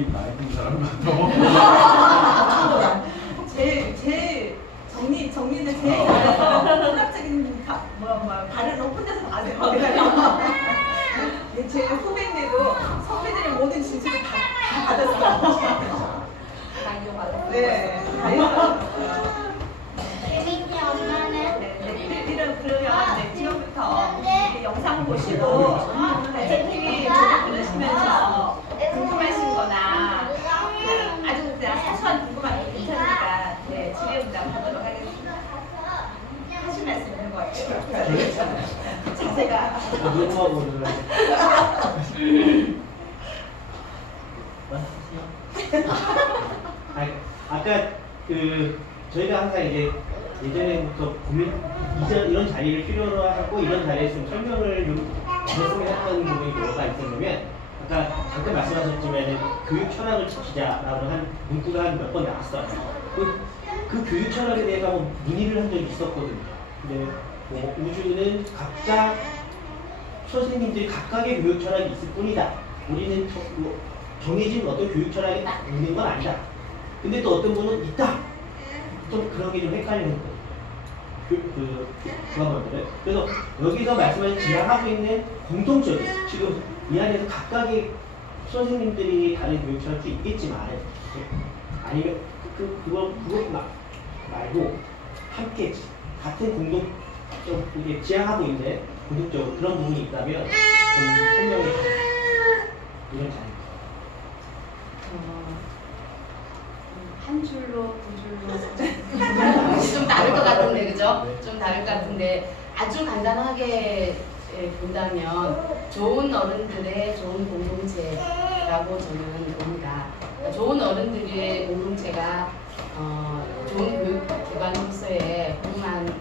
제일 나이 든 사람 같아. 제일 정리는 제일 잘해서 철학적인 발언을 혼자서 다 하세요. 제 후배들도 선배들의 모든 진술을 다 받았어요. 다 이용받았어요. 네, 다 이용받았어요. 재민이 엄마는? 그러면 이제 지금부터 이렇게 영상 보시고 선생님이 들으시면서 궁금하신 거나 아주 그냥 사소한 궁금한 게 괜찮으니까 네, 질의응답 하도록 하겠습니다. 하실 말씀 있는 것 같아요. 자세가 녹음하고 아까 저희가 항상 이제 예전에부터 이런 자리를 필요로 하고 이런 자리에서 좀 설명을 좀 했던 부분이 뭐가 있었냐면 아까 잠깐 말씀하셨지만 교육 철학을 지키자라고 한 문구가 한 몇 번 나왔어요. 그 교육 철학에 대해서 한번 문의를 한 적이 있었거든요. 근데 뭐 우주는 각자 선생님들이 각각의 교육 철학이 있을 뿐이다. 우리는 정해진 어떤 교육 철학이 딱 있는 건 아니다. 근데 또 어떤 분은 있다. 좀 그런 게 좀 헷갈리는 거예요. 조합원들은. 그래서 여기서 말씀하신 지향하고 있는 공통적인 지금 이 안에서 각각의 선생님들이 다른 교육 철학도 있겠지만 아니면 그거 말고 함께 같은 공동적 이게 지향하고 있는 공동적으로 그런 부분이 있다면 좀 설명해 주세요. 이런 자리. 한 줄로 두 줄로 좀 다를 것 같은데 그죠? 좀 다를 것 같은데 아주 간단하게 본다면 좋은 어른들의 좋은 공동체라고 저는 봅니다. 좋은 어른들의 공동체가 좋은 교육 기관으로서의 훌륭한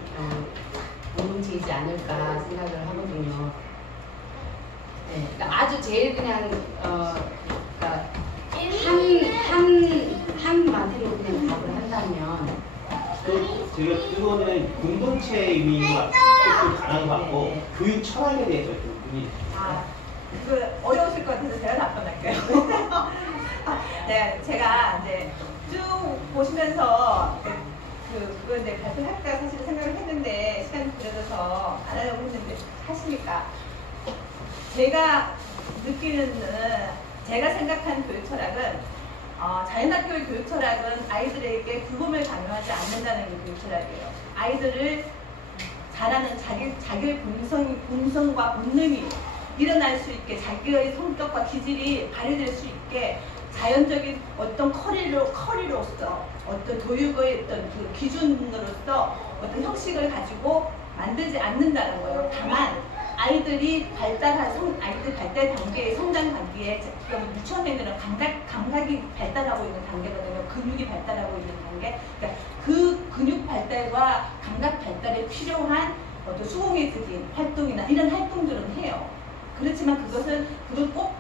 공동체이지 않을까 생각을 하거든요. 네, 그러니까 아주 제일 그냥 그러니까 한 마디로 그냥 답을 한다면 제가 그거는 공동체의 의미인 것 같고 좀 다른 것 같고 네. 교육 철학에 대해서 좀 문의. 어려우실 것 같아서 제가 답변할게요. 네, 제가 이제 쭉 보시면서 그거 이제 발표할까 사실 생각을 했는데 시간이 길어져서 안 하려고 했는데 하시니까 제가 느끼는 제가 생각한 교육 철학은 자연학교의 교육 철학은 아이들에게 굴곡을 강요하지 않는다는 게 교육 철학이에요. 아이들을 잘하는 자기의 본성과 본능이 일어날 수 있게 자기의 성격과 기질이 발휘될 수 있게 자연적인 어떤 커리로서 어떤 교육의 어떤 그 기준으로서 어떤 형식을 가지고 만들지 않는다는 거예요. 다만 아이들 발달 단계의 성장 단계에 유치원에는 감각이 발달하고 있는 단계거든요. 근육이 발달하고 있는 단계. 그러니까 그 근육 발달과 감각 발달에 필요한 어떤 수공예적인 활동이나 이런 활동들은 해요. 그렇지만 그걸 꼭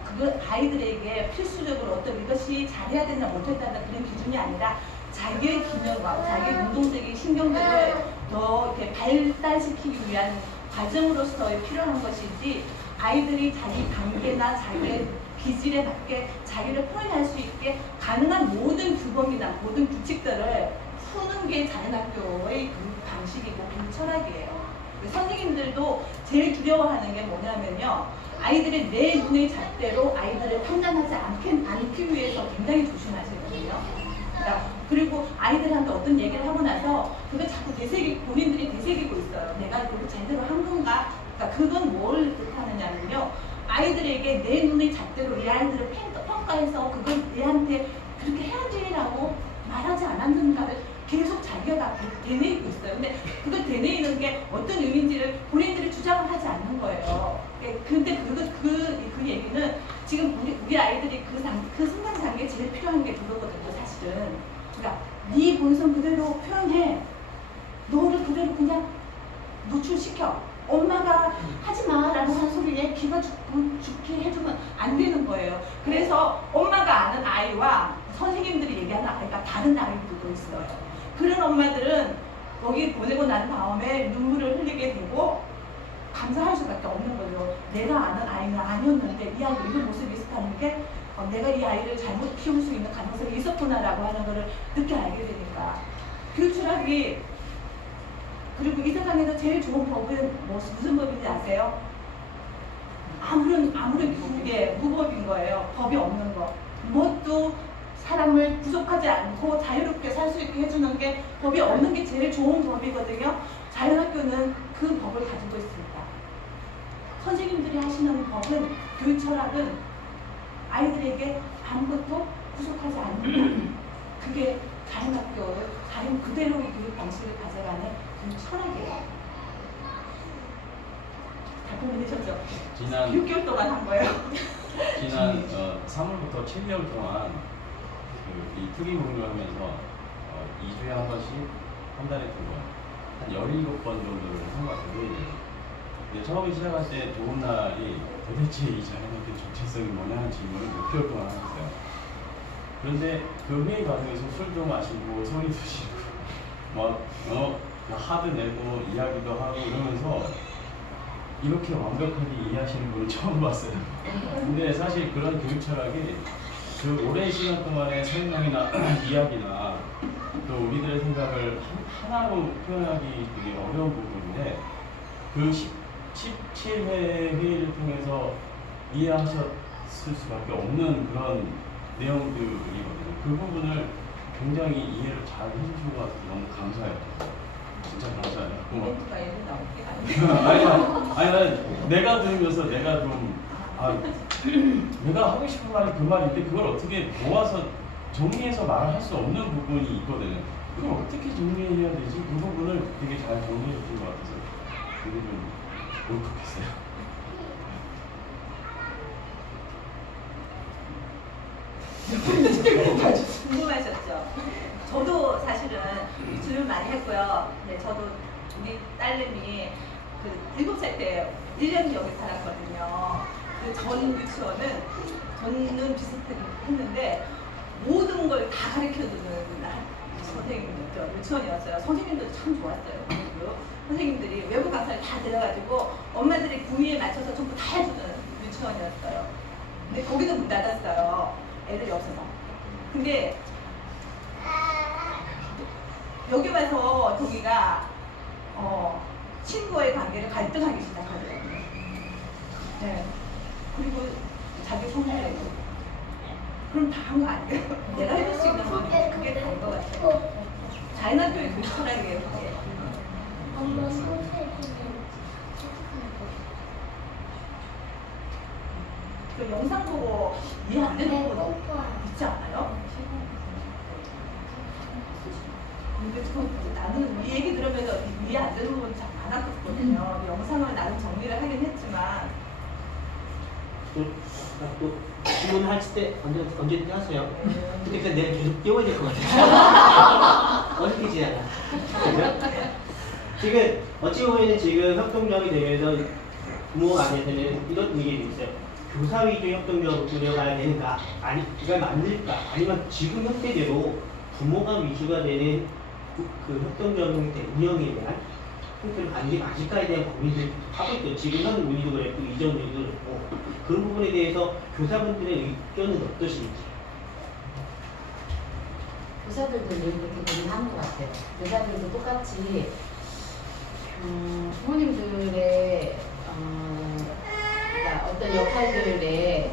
아이들에게 필수적으로 어떤 이것이 잘해야 된다 못했다는 그런 기준이 아니라 자기의 기능과 자기의 운동적인 신경들을 더 이렇게 발달시키기 위한 과정으로서 필요한 것이지 아이들이 자기 단계나 자기의 기질에 맞게 자기를 표현할 수 있게 가능한 모든 규범이나 모든 규칙들을 푸는 게 자연학교의 그 방식이고 그 철학이에요. 선생님들도 제일 두려워하는 게 뭐냐면요. 아이들이 내 눈의 잣대로 아이들을 판단하지 않기 위해서 굉장히 조심하시거든요. 그리고 아이들한테 어떤 얘기를 하고 나서 그걸 자꾸 본인들이 되새기고 있어요. 내가 이걸 제대로 한 건가? 그러니까 그건 뭘 뜻하느냐면요. 아이들에게 내 눈의 잣대로 이 아이들을 평가해서 그걸 얘한테 그렇게 해야지라고 말하지 않았는가를 계속 자기가 되뇌이고 있어요. 근데 그걸 되뇌이는 게 어떤 의미인지를 본인들이 주장을 하지 않는 거예요. 근데 그 얘기는 지금 우리 아이들이 그 순간 단계에 제일 필요한 게 그거거든요, 사실은. 그러니까 네 본성 그대로 표현해. 너를 그대로 그냥 노출시켜. 엄마가 하지 마라고 하는 소리에 귀가 죽게 해주면 안 되는 거예요. 그래서 엄마가 아는 아이와 선생님들이 얘기하는 아이가 다른 아이들도 있어요. 그런 엄마들은 거기 보내고 난 다음에 눈물을 흘리게 되고 감사할 수밖에 없는 거죠. 내가 아는 아이는 아니었는데 이 아이가 이런 모습이 있었다는 게 내가 이 아이를 잘못 키울 수 있는 가능성이 있었구나라고 하는 거를 늦게 알게 되니까 교육 철학이 그리고 이 세상에서 제일 좋은 법은 무슨 법인지 아세요? 아무런 그게 무법인 거예요. 법이 없는 거. 무엇도 사람을 구속하지 않고 자유롭게 살 수 있게 해주는 게 법이 없는 게 제일 좋은 법이거든요. 자연학교는 그 법을 가지고 있습니다. 선생님들이 하시는 법은 교육 철학은 아이들에게 아무것도 구속하지 않는다. 그게 자연학교의 자연 그대로의 교육 방식을 가져가는 교육 철학이에요. 다 고민되셨죠? 지난 6개월 동안 한 거예요. 지난 3월부터 7개월 동안 이 특기 공부하면서 2주에 한 번씩 한 달에 2번 한 17번 정도를 한 것 같아요. 근데 처음에 시작할 때 좋은 날이 도대체 이 자연학교 정체성이 뭐냐 하는 질문을 몇 개월 동안 하셨어요. 그런데 그 회의 과정에서 술도 마시고 소리도 지르고 막 하드 내고 이야기도 하고 이러면서 이렇게 완벽하게 이해하시는 분을 처음 봤어요. 근데 사실 그런 교육 철학이 그 오랜 시간 동안의 설명이나 이야기나 또 우리들의 생각을 하나로 표현하기 되게 어려운 부분인데 그 17회 회의를 통해서 이해하셨을 수밖에 없는 그런 내용들이거든요. 그 부분을 굉장히 이해를 잘 해주신 것 같아서 너무 감사해요. 진짜 감사해요. 이벤트가 예를 나올 게 아니, 내가 들으면서 내가 좀 내가 하고 싶은 말이 그 말인데 그걸 어떻게 모아서 정리해서 말을 할 수 없는 부분이 있거든요. 그걸 어떻게 정리해야 되지? 그 부분을 되게 잘 정리해 주신 것 같아서 되게 좀 울컥했어요. 궁금하셨죠? 저도 사실은 질문 많이 했고요. 네, 저도 우리 딸내미 그 7살 때 1년 여기 살았거든요. 그 전 유치원은 저는 비슷했는데 모든 걸 다 가르쳐주는 선생님들 유치원이었어요. 선생님들도 참 좋았어요. 그리고 선생님들이 외부 강사를 다 들어가지고 엄마들의 구미에 맞춰서 전부 다 해주는 유치원이었어요. 근데 거기도 문 닫았어요. 애들이 없어서. 근데 여기 와서 저기가 친구와의 관계를 갈등하기 시작하더라고요. 네. 그리고 자기 성질을 그럼 다 한 거 아니에요? 내가 해줄 수 있는 건 그게 다인 것 같아요. 자연학교의 교육 철학이에요, 그게. 엄마 소세지는 그 영상 보고 이해 안 되는 부분 있지 않아요? 근데 나는 이 얘기 들으면서 이해 안 되는 부분 참 많았거든요. 영상을 나름 정리를 하긴 했지만 또 질문할 때 언제든 하세요. 그러니까 내가 계속 띄워야 될 것 같아요. 어렵게 지나가. 그죠? 지금 어찌 보면 지금 협동조합이 되면서 부모 안에서는 이런 의견이 있어요. 교사 위주 협동조합으로 꾸려가야 되는가? 아니, 이걸 만들까? 아니면 지금 형태대로 부모가 위주가 되는 그 협동조합 형태 운영에 대한 형태를 가는 게 맞을까에 대한 고민을 하고 있죠. 지금 현 우리도 그랬고 이전 우리도 그랬고 그런 부분에 대해서 교사분들의 의견은 어떠신지? 교사들도 늘 그렇게 고민하는 것 같아요. 교사들도 똑같이 부모님들의 그러니까 어떤 역할들에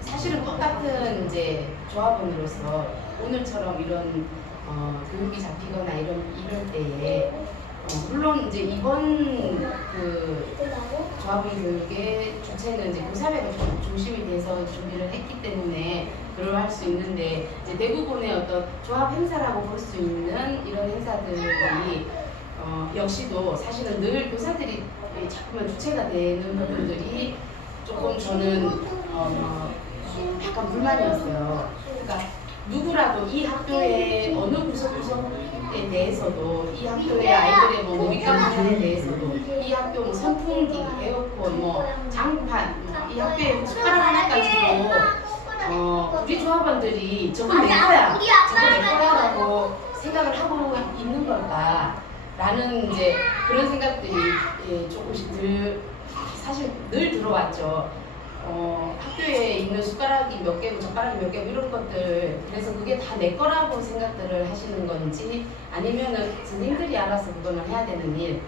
사실은 똑같은 이제 조합원으로서 오늘처럼 이런 교육이 잡히거나 이럴 때에 물론 이제 이번 그 조합원 교육의 주체는 이제 교사회가 중심이 돼서 준비를 했기 때문에 그럴 수 있는데 이제 대부분의 어떤 조합 행사라고 볼 수 있는 이런 행사들이 역시도 사실은 늘 교사들이 자꾸만 주체가 되는 부분들이 조금 저는 약간 불만이었어요. 그러니까 누구라도 이 학교의 어느 구석구석에 대해서도 이 학교의 아이들의 놀이감 부분에 대해서도 이 학교 선풍기, 에어컨, 장판, 이 학교의 숟가락 하나까지도 우리 조합원들이 저건 내 거야, 저건 내 거야라고 생각을 하고 있는 걸까? 라는 이제 그런 생각들이 예, 조금씩 사실 늘 들어왔죠. 학교에 있는 숟가락이 몇 개고 젓가락이 몇 개고 이런 것들, 그래서 그게 다 내 거라고 생각들을 하시는 건지 아니면은 선생님들이 알아서 그거는 해야 되는 일,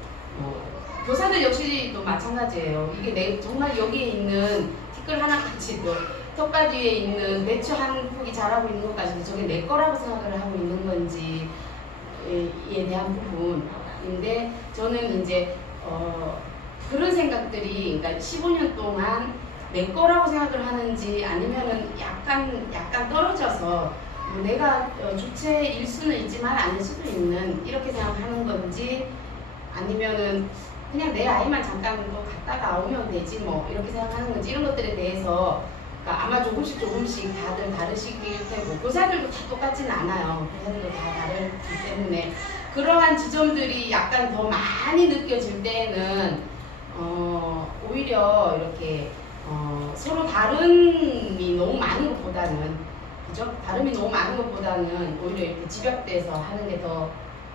교사들 역시도 마찬가지예요. 이게 정말 여기에 있는 티끌 하나까지도 텃밭 위에 있는 배추 한 폭이 자라고 있는 것까지도 저게 내 거라고 생각을 하고 있는 건지에 대한 부분인데, 저는 이제 그런 생각들이 그러니까 15년 동안 내 거라고 생각을 하는지 아니면은 약간 떨어져서 내가 주체일 수는 있지만 아닐 수도 있는 이렇게 생각하는 건지, 아니면은 그냥 내 아이만 잠깐 뭐 갔다가 오면 되지 뭐 이렇게 생각하는 건지, 이런 것들에 대해서 그러니까 아마 조금씩 다들 다르시길 테고, 교사들도 다 똑같지는 않아요. 교사들도 다 다르기 때문에 그러한 지점들이 약간 더 많이 느껴질 때는 오히려 이렇게 서로 다름이 너무 많은 것보다는, 그죠? 다름이 너무 많은 것보다는 오히려 이렇게 집약돼서 하는 게 더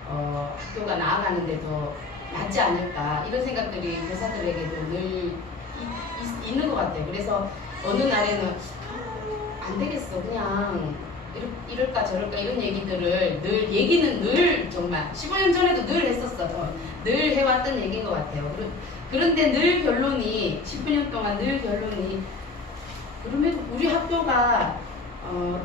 학교가 나아가는데 더 낫지 않을까, 이런 생각들이 교사들에게도 늘 있는 것 같아요. 그래서 어느 날에는 안 되겠어, 그냥 이럴까 저럴까 이런 얘기들을 얘기는 늘 정말 15년 전에도 늘 했었어요. 늘 해왔던 얘기인 것 같아요. 그런데 늘 결론이 15년 동안 늘 결론이, 그럼에도 우리 학교가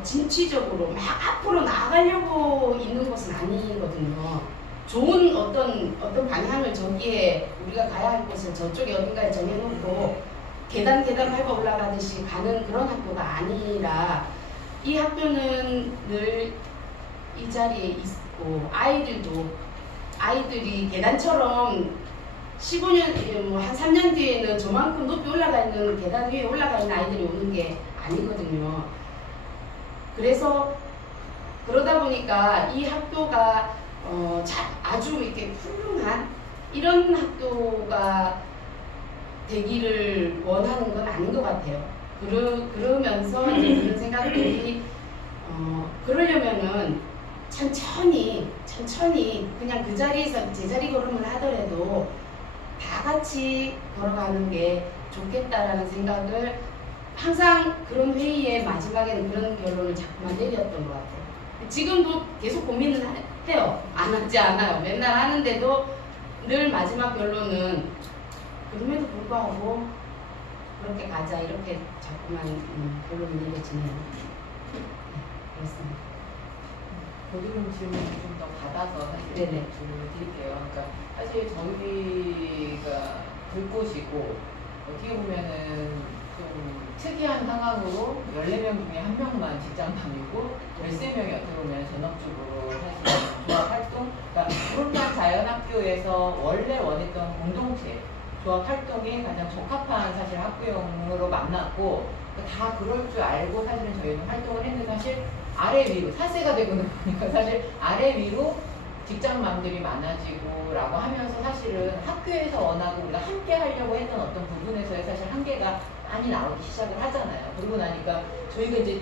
진취적으로 막 앞으로 나아가려고 있는 것은 아니거든요. 좋은 어떤 방향을 저기에 우리가 가야 할 곳을 저쪽에 어딘가에 정해놓고 계단 밟아 올라가듯이 가는 그런 학교가 아니라, 이 학교는 늘 이 자리에 있고 아이들이 계단처럼 15년 뭐 한 3년 뒤에는 저만큼 높이 올라가 있는 계단 위에 올라가 있는 아이들이 오는 게 아니거든요. 그래서 그러다 보니까 이 학교가 아주 이렇게 훌륭한 이런 학교가 되기를 원하는 건 아닌 것 같아요. 그러면서 이제 그런 생각들이 그러려면은 천천히 그냥 그 자리에서 제자리 걸음을 하더라도 다 같이 걸어가는 게 좋겠다라는 생각을 항상 그런 회의의 마지막에는 그런 결론을 자꾸만 내렸던 것 같아요. 지금도 계속 고민을 해요. 안 하지 않아요. 맨날 하는데도 늘 마지막 결론은 그럼에도 불구하고 그렇게 가자, 이렇게 자꾸만 결론을 내려지네요. 그렇습니다. 고드름 질문 좀 더 받아서 사실 네네. 질문을 드릴게요. 그러니까 사실 저희가 불꽃이고 어떻게 보면은 좀 특이한 상황으로 14명 중에 1명만 직장맘이고 13명이 어떻게 보면 전업주부로 사실 조합 활동, 그러니까 구름단 자연학교에서 원래 원했던 공동체 조합 활동에 가장 적합한 사실 학교용으로 만났고, 다 그럴 줄 알고 사실은 저희는 활동을 했는데, 사실 아래 위로 4세가 되고 보니까 사실 아래 위로 직장맘들이 많아지고 라고 하면서 사실은 학교에서 원하고 우리가 함께 하려고 했던 어떤 부분에서의 사실 한계가 많이 나오기 시작을 하잖아요. 그러고 나니까 저희가 이제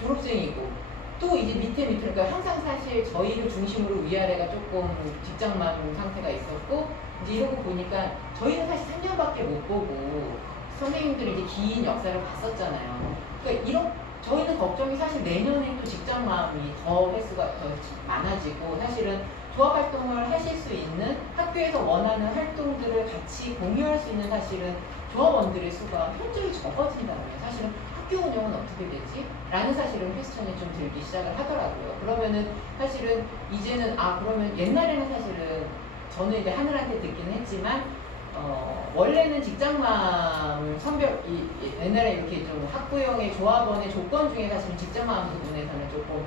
졸업생이고 또 이제 밑에 그러니까 항상 사실 저희를 중심으로 위아래가 조금 직장맘 상태가 있었고, 이제 이러고 보니까 저희는 사실 3년밖에 못 보고 선생님들이 이제 긴 역사를 봤었잖아요. 그러니까 저희는 걱정이 사실 내년에 또 직장맘이 더 횟수가 더 많아지고, 사실은 조합 활동을 하실 수 있는 학교에서 원하는 활동들을 같이 공유할 수 있는 사실은 조합원들의 수가 현저히 적어진다면 사실은 학교 운영은 어떻게 되지? 라는 사실은 퀘스천이 좀 들기 시작을 하더라고요. 그러면은 사실은 이제는 그러면 옛날에는 사실은 저는 이제 하늘한테 듣기는 했지만 원래는 직장맘을 옛날에 이렇게 좀 학부형의 조합원의 조건 중에 사실은 직장맘 부분에서는 조금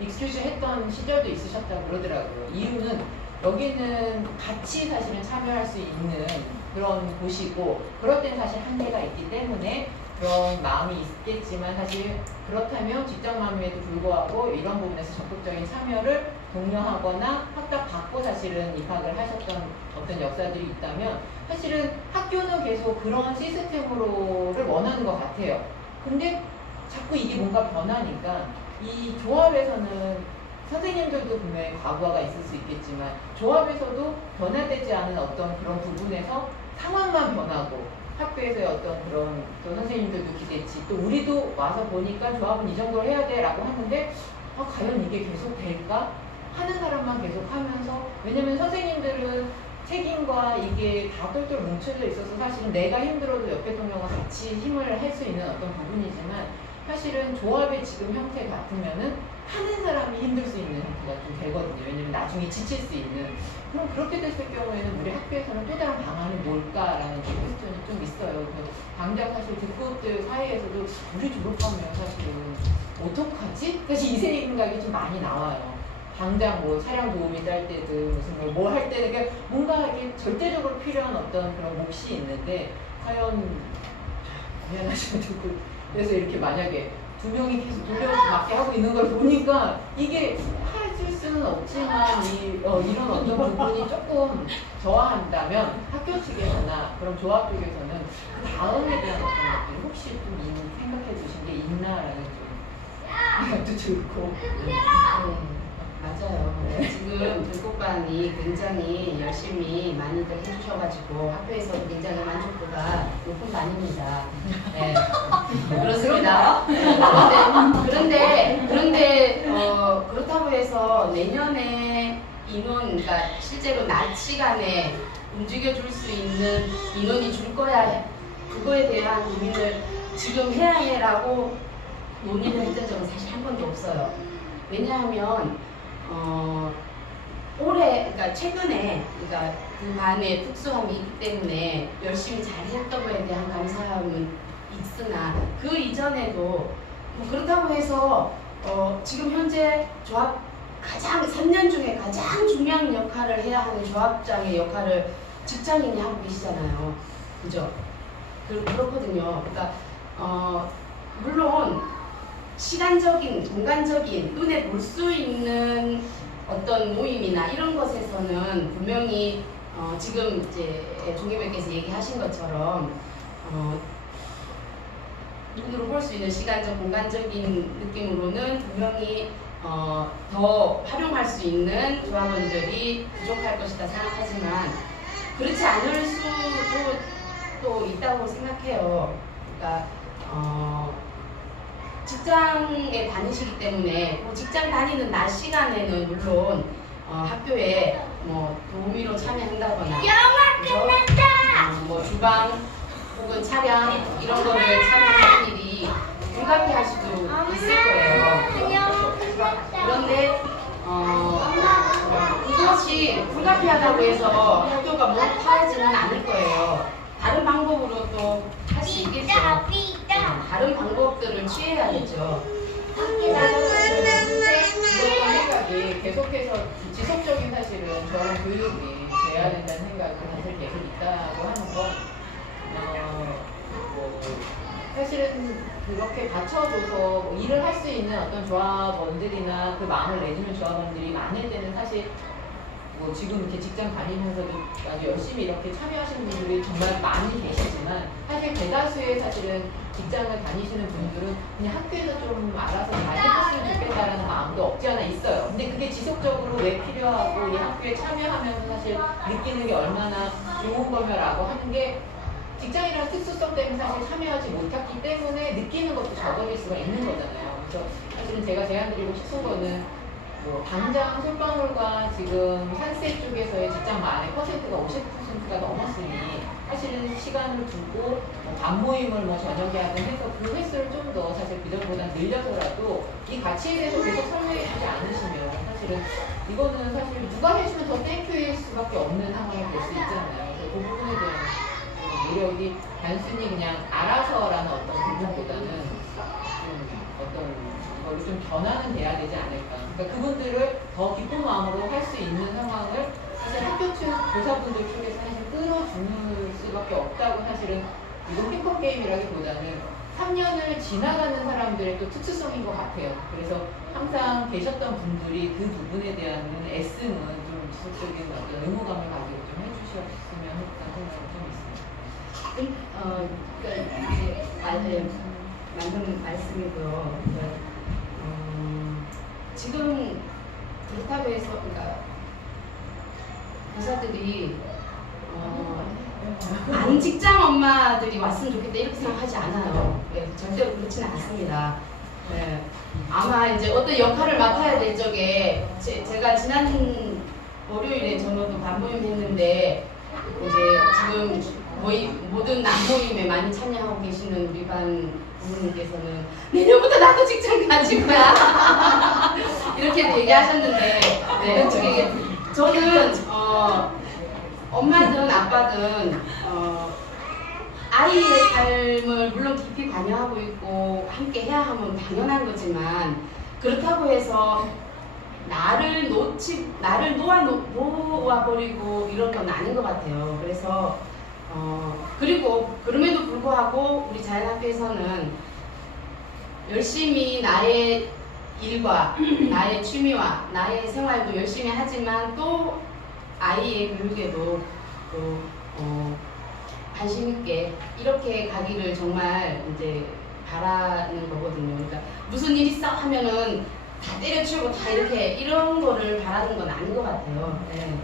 익스큐즈 했던 시절도 있으셨다고 그러더라고요. 이유는 여기는 같이 사실은 참여할 수 있는 그런 곳이고, 그럴 때는 사실 한계가 있기 때문에 그런 마음이 있겠지만, 사실 그렇다면 직장맘임에도 불구하고 이런 부분에서 적극적인 참여를 독려하거나 학답 받고 사실은 입학을 하셨던 어떤 역사들이 있다면, 사실은 학교는 계속 그런 시스템으로를 원하는 것 같아요. 근데 자꾸 이게 뭔가 변하니까 이 조합에서는 선생님들도 분명히 과부하가 있을 수 있겠지만 조합에서도 변화되지 않은 어떤 그런 부분에서 상황만 변하고 학교에서의 어떤 그런 또 선생님들도 기대치 또 우리도 와서 보니까 조합은 이 정도로 해야 돼 라고 하는데 과연 이게 계속 될까? 하는 사람만 계속 하면서 왜냐면 선생님들은 책임과 이게 다 똘똘 뭉쳐져 있어서 사실은 내가 힘들어도 옆에 동료가 같이 힘을 할 수 있는 어떤 부분이지만 사실은 조합의 지금 형태 같으면은 하는 사람이 힘들 수 있는 형태가 좀 되거든요. 왜냐면 나중에 지칠 수 있는. 그럼 그렇게 됐을 경우에는 우리 학교에서는 또 다른 방안이 뭘까라는 퀘스천이 좀 있어요. 당장 사실 듣고들 사이에서도 우리 졸업하면 사실은 어떡하지? 사실 이 생각이 좀 많이 나와요. 당장 뭐 차량 도우미 딸 때든 무슨 뭐 할 때는 그러니까 뭔가 이게 절대적으로 필요한 어떤 그런 몫이 있는데 과연 미안하시면 듣고 그래서 이렇게 만약에 두 명이 계속 돌려막게 하고 있는 걸 보니까 이게 해줄 수는 없지만 이런 어떤 부분이 조금 저하한다면 학교 측에서나 그럼 조합 쪽에서는 그 다음에 대한 어떤 것들 혹시 좀 생각해 주신 게 있나라는 좀 생각도 들고 맞아요. 지금 불꽃반이 굉장히 열심히 많이들 해주셔가지고 학교에서도 굉장히 만족도가 높은 반입니다. 네. 그렇습니다. 그런데 그렇다고 해서 내년에 인원, 그러니까 실제로 낮 시간에 움직여줄 수 있는 인원이 줄 거야. 그거에 대한 고민을 지금 해야 해라고 논의를 했던 적은 사실 한 번도 없어요. 왜냐하면 올해, 그러니까 최근에, 그러니까 그 반의 특수함이 있기 때문에 열심히 잘 했던 거에 대한 감사함은 있으나 그 이전에도 뭐 그렇다고 해서 지금 현재 조합 3년 중에 가장 중요한 역할을 해야 하는 조합장의 역할을 직장인이 하고 계시잖아요. 그죠? 그렇거든요. 그러니까 물론 시간적인, 공간적인, 눈에 볼 수 있는 어떤 모임이나 이런 것에서는 분명히 지금 이제 종교님께서 얘기하신 것처럼 눈으로 볼 수 있는 시간적, 공간적인 느낌으로는 분명히 더 활용할 수 있는 조합원들이 부족할 것이다 생각하지만 그렇지 않을 수도 또 있다고 생각해요. 그러니까 직장에 다니시기 때문에 직장 다니는 낮 시간에는 물론 학교에 뭐 도우미로 참여한다거나 뭐 주방 혹은 차량 이런 거를 참여하는 일이 불가피할 수도 있을 거예요. 그런데 이것이 불가피하다고 해서 학교가 못하지는 않을 거예요. 다른 방법으로 또 할 수 있겠죠. 다른 방법들을 취해야겠죠. 이런 생각이 계속해서 지속적인 사실은 저런 교육이 돼야 된다는 생각이 사실 계속 있다고 하는 건 사실은 그렇게 받쳐줘서 뭐 일을 할 수 있는 어떤 조합원들이나 그 마음을 내주는 조합원들이 많을 때는 사실 뭐 지금 이렇게 직장 다니면서도 아주 열심히 이렇게 참여하시는 분들이 정말 많이 계시지만 사실 대다수의 사실은 직장을 다니시는 분들은 그냥 학교에서 좀 알아서 잘 해줬으면 좋겠다라는 마음도 없지 않아 있어요. 근데 그게 지속적으로 왜 필요하고 이 학교에 참여하면서 사실 느끼는 게 얼마나 좋은 거며라고 하는 게 직장이라는 특수성 때문에 사실 참여하지 못했기 때문에 느끼는 것도 적어질 수가 있는 거잖아요. 그래서 사실은 제가 제안드리고 싶은 거는 뭐 당장 솔방울과 지금 산세 쪽에서의 직장 만의 퍼센트가 50%가 넘었으니 사실은 시간을 두고 반 모임을 뭐 저녁에 하든 해서 그 횟수를 좀 더 사실 그전보다 늘려서라도 이 가치에 대해서 계속 설명해 주지 않으시면 사실은 이거는 사실 누가 해주면 더 땡큐일 수밖에 없는 상황이 될 수 있잖아요. 그래서 그 부분에 대한 노력이 단순히 그냥 알아서라는 어떤 부분보다는 좀 어떤 이거를 좀 전환은 돼야 되지 않을까. 그러니까 그분들을 더 기쁜 마음으로 할 수 있는 상황을 사실 학교 측 교사분들 쪽에서 사실 끌어주는 수밖에 없다고 사실은 이건 핑퐁 게임이라기보다는 3년을 지나가는 사람들의 또 특수성인 것 같아요. 그래서 항상 계셨던 분들이 그 부분에 대한 애씀은 좀 지속적인 어떤 의무감을 가지고 좀 해주셨으면 했다는 생각이 좀 있습니다. 그러니까 이제 맞는 말씀이고요. 지금 그렇다고 해서 그러니까 의사들이 안 직장 엄마들이 왔으면 좋겠다 이렇게 생각하지 않아요. 네, 절대로 그렇지는 않습니다. 네. 아마 이제 어떤 역할을 맡아야 될 적에 제가 지난 월요일에 저도 반모임 했는데 이제 지금 거의 모든 남모임에 많이 참여하고 계시는 우리 반 부모님께서는 내년부터 나도 직장 가질 거야 이렇게 얘기하셨는데 네, 저는 엄마든 아빠든 아이의 삶을 물론 깊이 관여하고 있고 함께 해야 하면 당연한 거지만 그렇다고 해서 나를 놓아버리고 이런 건 아닌 것 같아요. 그래서 그리고 그럼에도 불구하고 우리 자연학교에서는 열심히 나의 일과 나의 취미와 나의 생활도 열심히 하지만 또 아이의 교육에도 또 관심 있게 이렇게 가기를 정말 이제 바라는 거거든요. 그러니까 무슨 일 있어 하면은 다 때려치우고 다 이렇게 이런 거를 바라는 건 아닌 것 같아요. 네.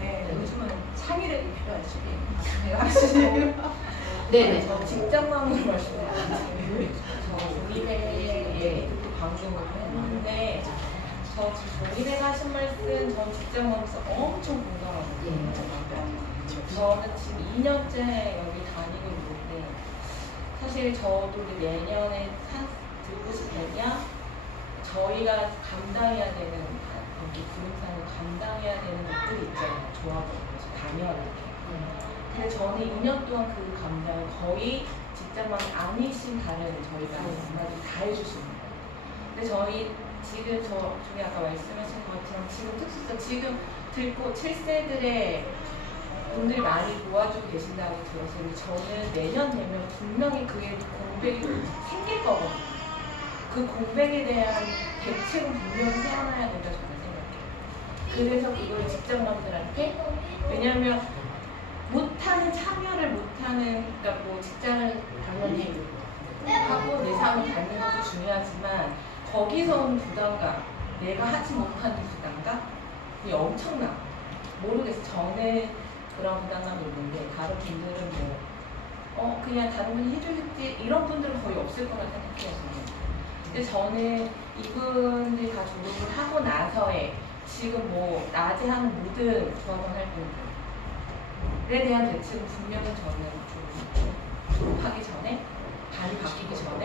네, 요즘은 창의력이 필요하시네요. 네네. 저 직장맘으로 말씀드렸는데 저 우리네 얘기도 방송을 했는데 저 우리네 하신 말씀 전 직장맘에서 엄청 공감하거든요. 저는 지금 2년째 여기 다니고 있는데 사실 저도 내년에 들고시 되냐 저희가 감당해야 되는 여기 구름산을 감당해야 되는 것들이 있잖아요. 조합원에서 당연하게. 근데 저는 2년 동안 그 감당을 거의 직장만 아니신 다른 저희가 엄마들이 다 해주시는 거예요. 근데 저희 지금 저희 아까 말씀하신 것처럼 지금 특수서 지금 듣고 7세들의 분들이 많이 도와주고 계신다고 들었어요. 근데 저는 내년 되면 분명히 그게 공백이 생길 거거든요. 그 공백에 대한 대책은 분명히 세워놔야 된다 저는 생각해요. 그래서 그걸 직장맘들한테 왜냐하면 못하는 참여를 못하는 그러니까 뭐 직장을 당연히 하고 내 삶을 갖는 것도 중요하지만 거기서 온 부담감 내가 하지 못하는 부담감 이 엄청나 모르겠어. 저는 그런 부담감이 있는데 다른 분들은 뭐 그냥 다른 분이 해주겠지 이런 분들은 거의 없을 거라 생각해요. 근데 저는 이분들이 다 졸업을 하고 나서에 지금 뭐 낮에 하는 모든 조합원 활동들에 대한 대책은 분명히 저는 좀 졸업하기 전에 반이 바뀌기 전에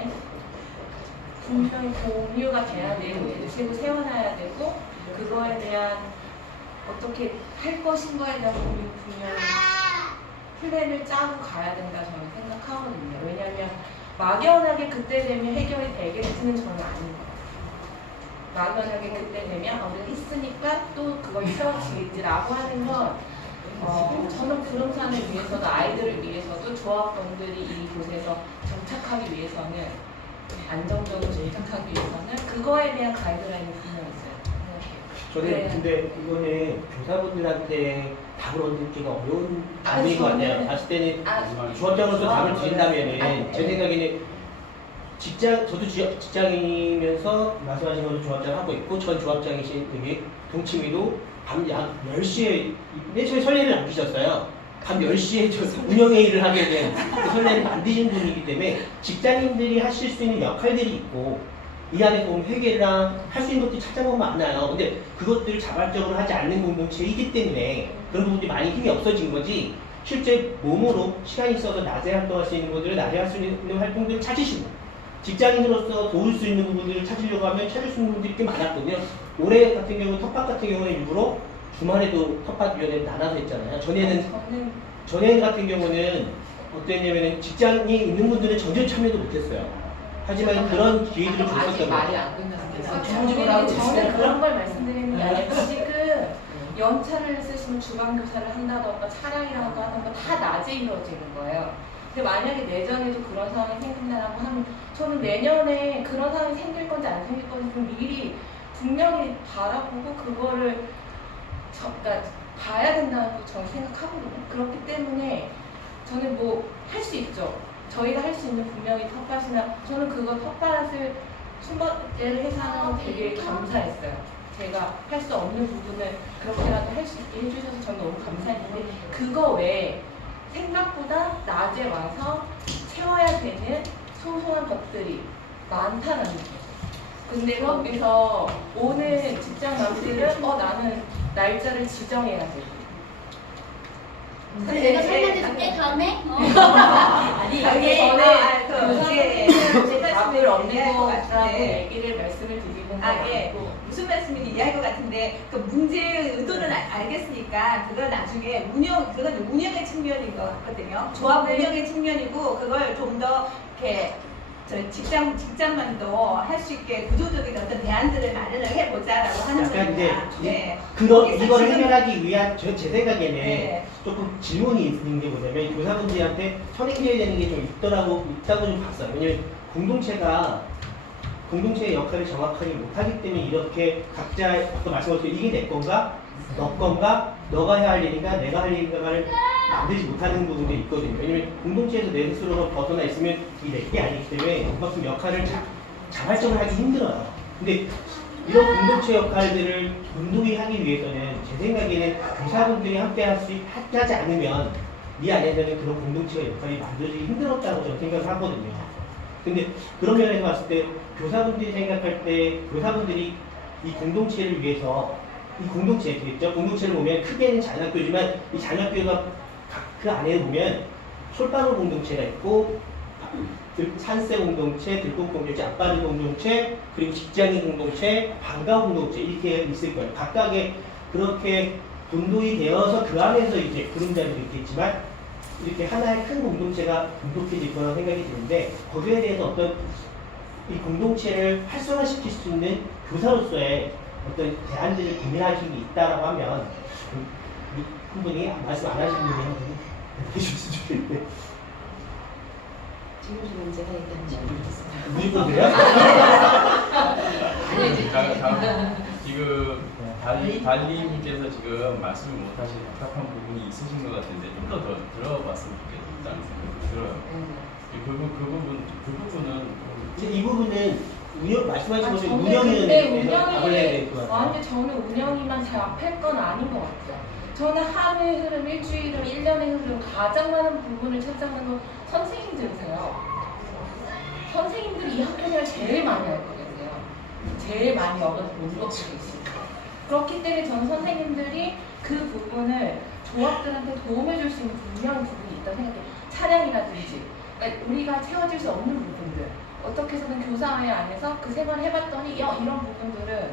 분명히 공유가 돼야 되고 대책을 세워놔야 되고 그거에 대한 어떻게 할 것인가에 대한 고민 분명히 플랜을 짜고 가야 된다 저는 생각하거든요. 왜냐하면 막연하게 그때 되면 해결이 되겠지는 저는 아닌 것 같아요. 막연하게 그때 되면 우리가 했으니까 또 그걸 채워지겠지라고 하는 건 저는 구름산을 위해서도 아이들을 위해서도 조합원들이 이곳에서 정착하기 위해서는 안정적으로 정착하기 위해서는 그거에 대한 가이드라인이 분명히 있어요. 저는 네. 근데 이거는 교사분들한테 답을 얻기가 어려운 답인 것 같아요. 봤을 때는 조합장으로서 답을 드린다면은 제 생각에는 저도 직장이면서 말씀하신 것도 조합장 하고 있고 전 조합장이신 여기 동치미도 밤 약 10시에 맨 처음에 설례를 남기셨어요. 밤 10시에 저 운영회의를 하게 된 그 설례를 만드신 분이기 때문에 직장인들이 하실 수 있는 역할들이 있고 이 안에 보면 회계랑 할 수 있는 것들이 찾아보면 많아요. 근데 그것들을 자발적으로 하지 않는 공동체이기 때문에 그런 부분들이 많이 힘이 없어진 거지 실제 몸으로 시간이 있어서 낮에 활동할 수 있는 것들을 낮에 할 수 있는 활동들을 찾으시고 직장인으로서 도울 수 있는 부분들을 찾으려고 하면 찾을 수 있는 부분들이 꽤 많았거든요. 올해 같은 경우 텃밭 같은 경우는 일부러 주말에도 텃밭위원회를 나눠서 했잖아요. 전에 같은 경우는 어땠냐면은 직장이 있는 분들은 전혀 참여도 못했어요. 하지만 그런 기회들을 아직 줬었던 말이 거예요. 안 끝났는데 저는 그런 걸 말씀드리는 게 아니라 지금 연차를 쓰시면 주방교사를 한다던가 차량이라고 하던가 다 낮에 이루어지는 거예요. 근데 만약에 내년에도 그런 상황이 생긴다고 하면 저는 내년에 그런 상황이 생길 건지 안 생길 건지 좀 미리 분명히 바라보고 그거를 그러니까 봐야 된다고 저는 생각하거든요. 그렇기 때문에 저는 뭐 할 수 있죠. 저희가 할 수 있는 분명히 텃밭이나 저는 그거 텃밭을 순번제를 해서 하는 거 되게 감사했어요. 제가 할 수 없는 부분을 그렇게라도 할 수 있게 해주셔서 저는 너무 감사했는데 그거 외에 생각보다 낮에 와서 채워야 되는 소소한 것들이 많다는 느낌. 근데 거기서 오는 직장남들은 나는 날짜를 지정해야 돼. 그럼 내가 설명해 줄게 다음에. 아니 여기 저는 이게 제 답을 없는 것 같다고 네. 얘기를 말씀을 드리는 예. 거고 무슨 말씀인지 이해할 것 같은데 그 문제의 의도는 알겠으니까 그건 나중에 그건 운영의 측면인 것 같거든요. 조합 운영의 측면이고 그걸 좀 더 이렇게 직장만도 할 수 있게 구조적인 어떤 대안들을 마련을 해보자라고 하는 약간 이제 겁니다. 이걸 해결하기 위한 제 생각에는 네. 조금 질문이 있는 게 뭐냐면 교사분들한테 선행돼야 되는 게 좀 있다고 좀 봤어요. 왜냐면 공동체의 역할을 정확하게 못하기 때문에 이렇게 각자 아까 말씀하셨죠. 이게 내 건가? 너 건가? 너가 해야 할 일인가? 내가 할 일인가를 만들지 못하는 부분들이 있거든요. 왜냐면 공동체에서 내 스스로가 벗어나 있으면 이게 내 게 아니기 때문에 그만큼 역할을 자발적으로 하기 힘들어요. 근데 이런 공동체 역할들을 운동이 하기 위해서는 제 생각에는 교사분들이 함께 하지 않으면 이 안에서는 그런 공동체 역할이 만들어지기 힘들었다고 저는 생각을 하거든요. 근데 그런 면에서 봤을 때 교사분들이 생각할 때 교사분들이 이 공동체를 위해서 이 공동체겠죠. 공동체를 보면 크게는 자녀학교지만 이 자녀학교가 그 안에 보면 솔방울 공동체가 있고 산세 공동체, 들꽃 공동체, 앞바리 공동체, 그리고 직장인 공동체, 방과 공동체 이렇게 있을 거예요. 각각의 그렇게 분도이 되어서 그 안에서 이제 그림자들이 있겠지만 이렇게 하나의 큰 공동체가 돈독해질 거라고 생각이 드는데 거기에 대해서 어떤 이 공동체를 활성화시킬 수 있는 교사로서의 어떤 대안들을 고민하신 게 있다라고 하면 한 분이 말씀 안 하신 분이 한 분이 해주셨으면 좋겠는데 질문 제가 얘기하는 줄 무조건 그래요? 지금 달리님께서 지금 말씀을 못하신 답답한 부분이 있으신 것 같은데 좀 더 들어봤으면 좋겠다는 생각이 들어요. 그 부분은 이 부분은 말씀하신 것처럼 저는 운영위원회에서 답을 내야 될 것 같아요. 근데 저는 운영이만 잘 앞할 건 아닌 것 같아요. 저는 하루의 흐름, 일주일 흐름, 1년의 흐름 가장 많은 부분을 찾아가는 건 선생님들이세요. 선생님들이 이 학교생활 제일 많이 할 거거든요. 제일 많이 얻어서 못 놓치고 있습니다. 그렇기 때문에 저는 선생님들이 그 부분을 조합들한테 도움을 줄 수 있는 분명한 부분이 있다고 생각해요. 차량이라든지 그러니까 우리가 채워질 수 없는 부분들 어떻게 해서든 교사회 안에서 그 생활을 해봤더니 이런 부분들은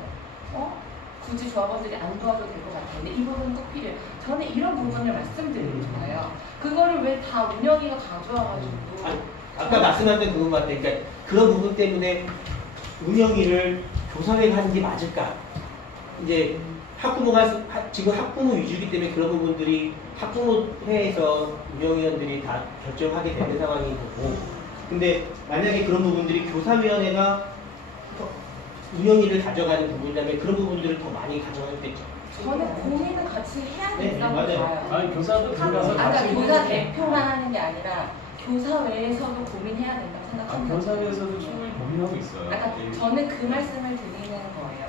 굳이 조합원들이 안 도와줘도 될 것 같아요. 근데 이 부분은 꼭 필요해요. 저는 이런 부분을 말씀드리는 거예요. 그거를 왜 다 운영이가 가져와가지고 아까 말씀하신 부분 같아. 그러니까 그런 부분 때문에 운영위를 교사회가 하는 게 맞을까? 이제 지금 학부모 위주이기 때문에 그런 부분들이 학부모회에서 운영위원들이 다 결정하게 되는 상황인 거고. 근데 만약에 그런 부분들이 교사위원회가 운영위를 가져가는 부분이라면 그런 부분들을 더 많이 가져가면 되죠. 저는 고민은 같이 해야 네, 된다고 맞아요. 봐요. 아니 교사도 들어가서 아까 같이 교사 대표만 하는 게 아니라 교사회에서도 고민해야 된다고 생각합니다. 교사회에서도 충분히 고민하고 있어요. 아까 예. 저는 그 말씀을 드리는 거예요.